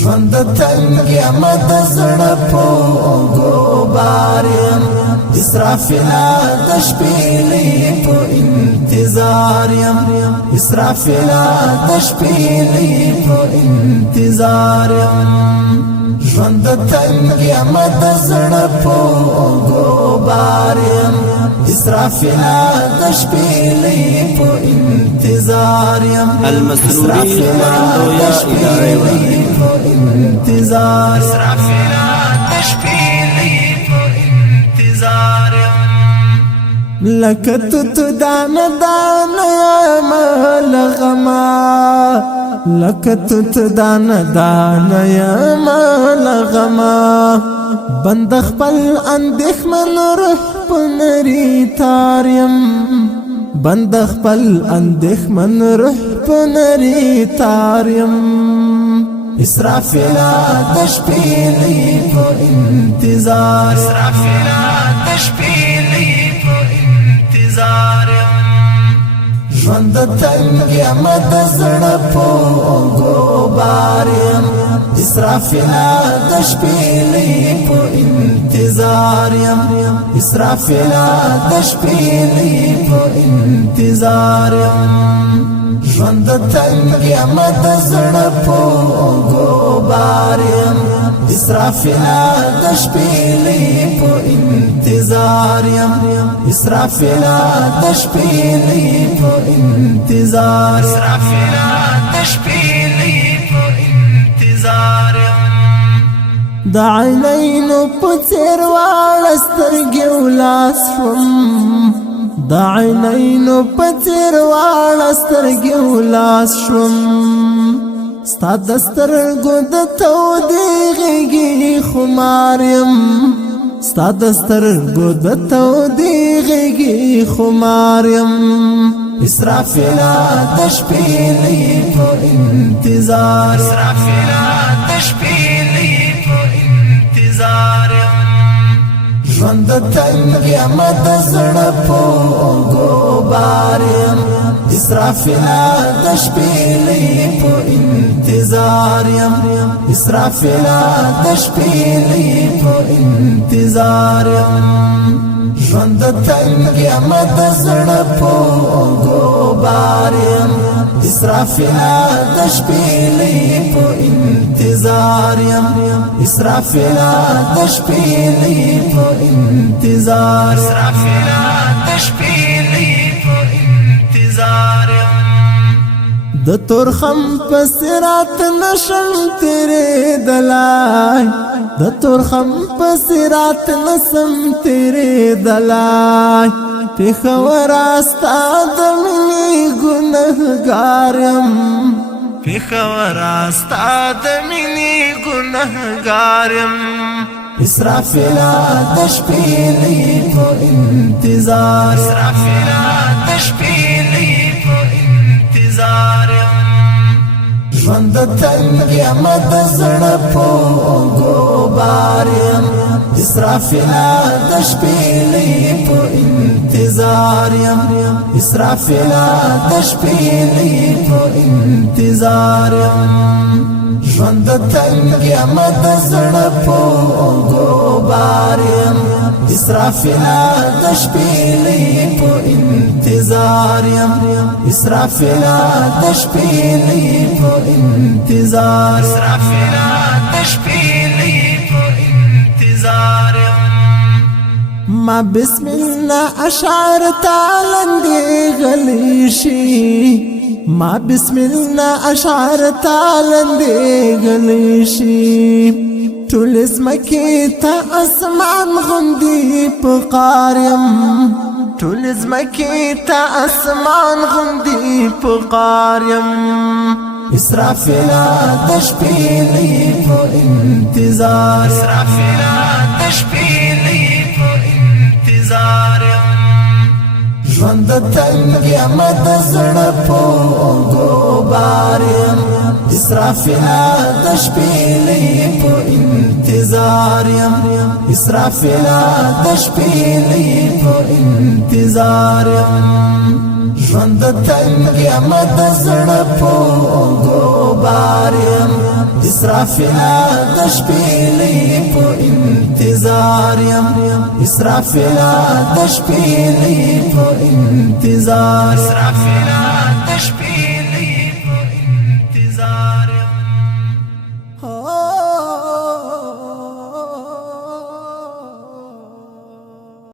ژوند تنګ یم د زړه په ګوبار یم اسرافیل د شپېلې په انتظار یم اسرافیل د شپېلې په انتظار یم ژوند تنګ یم د زړه په ګوبار یم اسرافیل د شپېلې په انتظار یم المسروري ماندویا اداره انتظار اسرافیل د شپېلې په انتظار یم لکه تو دانه دانه یم لغما لکه تو دانه دانه یم لغما بند خپل اندېښمن روح په نري تار یم بند خپل اندېښمن روح په نري تار یم اسرافیل د شپېلې په انتظار اسرافیل د شپېلې په انتظار یم ژوند تنګ یم د زړه په ګوبار یم اسرافیل د شپېلې په انتظار یم اسرافیل د شپېلې په انتظار یم ژوند تنګ یم د زړه په ګوبار یم اسرافیل د شپېلې په انتظار یم اسرافیل د شپېلې په انتظار اسرافیل د شپېلې په انتظار یم د عینینو په څېر واړه سترګې ولاس شوم د عینینو په څېر واړه سترګې ولاس شوم ستا د سترګو د تودې غېږې خمار یم ستا د سترګو د تودې غېږې خمار یم اسرافیل د شپېلې په انتظار اسرافیل د شپېلې په انتظار یم ژوند تنګ یم د زړه په ګوبار یم اسرافیل د شپېلې په انتظار یم اسرافیل د شپېلې په انتظار یم ژوند تنګ یم د زړه په ګوبار یم اسرافیل د شپېلې په انتظار یم اسرافیل د شپېلې په انتظار اسرافیل د شپېلې په انتظار یم د تورخم په صراط نشم تېرېدلی د تورخم په صراط نشم تېرېدلی پېښوره ستا د مینې ګنهګار یم پېښوره ستا د مینې ګنهګار یم اسرافیل د شپېلې په انتظار اسرافیل د شپېلې په انتظار یم ژوند تنګ یم د زړه په ګوبار یم اسرافیل د شپېلې په انتظار یم اسرافیل د شپېلې په انتظار یم ژوند تنګ یم د زړه په ګوبار یم اسرافیل د شپېلې په انتظار یم اسرافیل د شپېلې په انتظار اسرافیل د شپېلې په انتظار یم ما بسم الله اشعار تالندې غلی شي ما بسم الله اشعار تالندې غلی شي ټول زمکې ته اسمان غوندې په قار یم ټول زمکې ته اسمان غوندې په قار یم اسرافیل د شپېلې په انتظار اسرافیل د شپېلې په انتظار یم ژوند تنګ یم د زړه په ګوبار یم اسرافیل د شپېلې په انتظار یم اسرافیل د شپېلې په انتظار یم ژوند تنګ یم د زړه په ګوبار یم اسرافیل د شپېلې په انتظار یم اسرافیل د شپېلې په انتظار